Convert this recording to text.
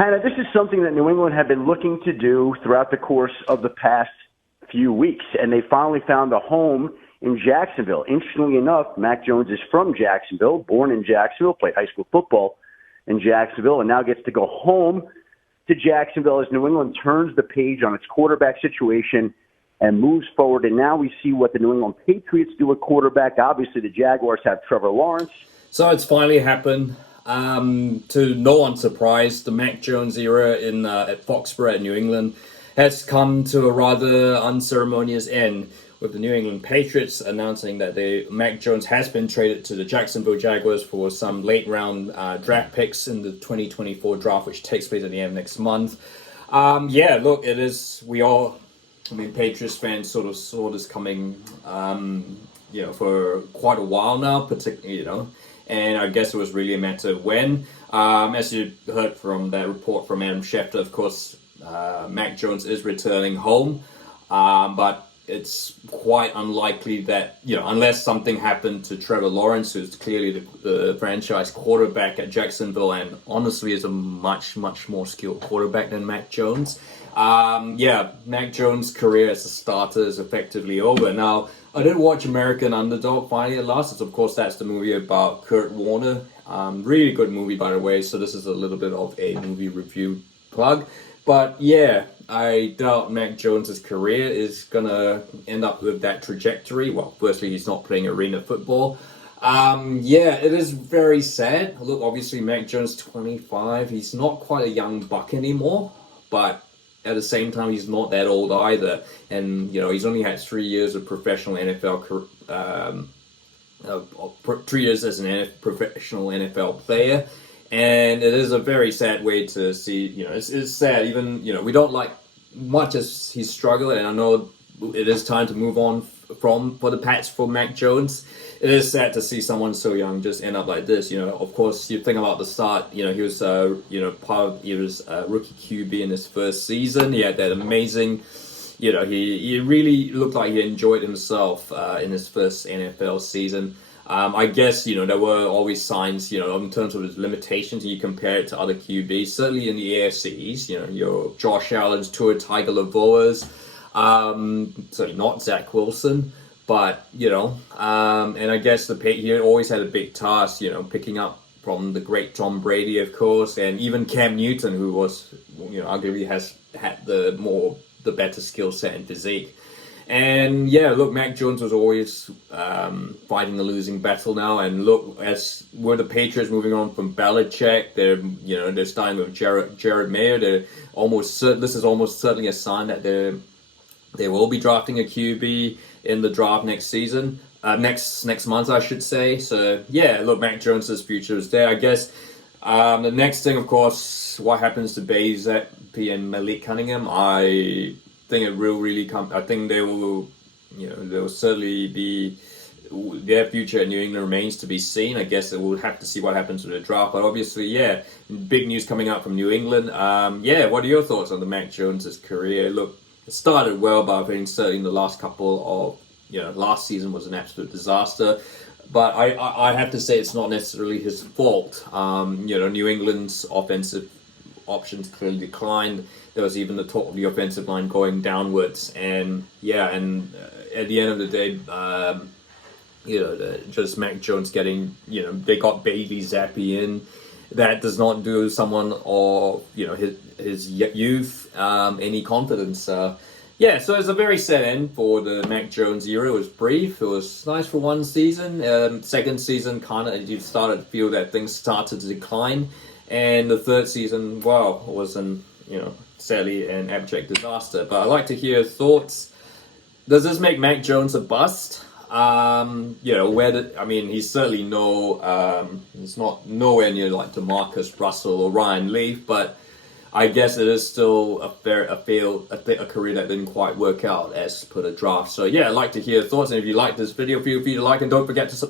Hannah, this is something that New England had been looking to do throughout the course of the past few weeks, and they finally found a home in Jacksonville. Interestingly enough, Mac Jones is from Jacksonville, born in Jacksonville, played high school football in Jacksonville, and now gets to go home to Jacksonville as New England turns the page on its quarterback situation and moves forward. And now we see what the New England Patriots do at quarterback. Obviously, the Jaguars have Trevor Lawrence. So it's finally happened. To no one's surprise, the Mac Jones era at Foxborough at New England has come to a rather unceremonious end, with the New England Patriots announcing that Mac Jones has been traded to the Jacksonville Jaguars for some late-round draft picks in the 2024 draft, which takes place at the end of next month. Look, it is. Patriots fans sort of saw this coming, for quite a while now, particularly, and I guess it was really a matter of when. As you heard from that report from Adam Schefter, of course, Mac Jones is returning home, but it's quite unlikely that, unless something happened to Trevor Lawrence, who's clearly the franchise quarterback at Jacksonville and honestly is a much, much more skilled quarterback than Mac Jones. Mac Jones' career as a starter is effectively over. Now, I did watch American Underdog finally at last. Of course, that's the movie about Kurt Warner. Really good movie, by the way, so this is a little bit of a movie review plug. But yeah, I doubt Mac Jones' career is going to end up with that trajectory. Well, firstly, he's not playing arena football. It is very sad. Look, obviously, Mac Jones, 25. He's not quite a young buck anymore, but at the same time, he's not that old either. And, he's only had 3 years of professional NFL career, 3 years as a professional NFL player. And it is a very sad way to see, it's sad. Even, we don't like much as he's struggling. And I know it is time to move on for the Pats for Mac Jones. It is sad to see someone so young just end up like this. Of course, you think about the start. He was, he was a rookie QB in his first season. He had that amazing, he really looked like he enjoyed himself in his first NFL season. I guess, there were always signs, in terms of his limitations. You compare it to other QBs, certainly in the AFC East, your Josh Allen's, Tua Tagovailoa's, certainly not Zach Wilson. But, and I guess he always had a big task, picking up from the great Tom Brady, of course, and even Cam Newton, who was, arguably has had the better skill set and physique. And Mac Jones was always fighting a losing battle now. And look, as were the Patriots moving on from Belichick, they're starting with Jared Mayer. This is almost certainly a sign that they will be drafting a QB in the draft next season, next month, I should say. So Mac Jones' future is there, I guess. The next thing, of course, what happens to Bailey Zappi and Malik Cunningham? I think it will really come. I think they will, they will certainly be. Their future at New England remains to be seen. I guess we'll have to see what happens with the draft. But obviously, big news coming out from New England. What are your thoughts on the Mac Jones' career? Look, it started well, but I think certainly in the last couple of, last season was an absolute disaster. But I have to say it's not necessarily his fault. New England's offensive options clearly declined. There was even the talk of the offensive line going downwards. And at the end of the day, just Mac Jones getting, they got Bailey Zappi in. That does not do someone of, his youth any confidence. So it's a very sad end for the Mac Jones era. It was brief. It was nice for one season. Second season, kind of, you started to feel that things started to decline. And the third season, was sadly an abject disaster. But I'd like to hear your thoughts. Does this make Mac Jones a bust? He's certainly he's not nowhere near like DeMarcus Russell or Ryan Leaf, but I guess it is still a career that didn't quite work out as per the draft. So I'd like to hear your thoughts, and if you like this video, feel free to like and don't forget to subscribe.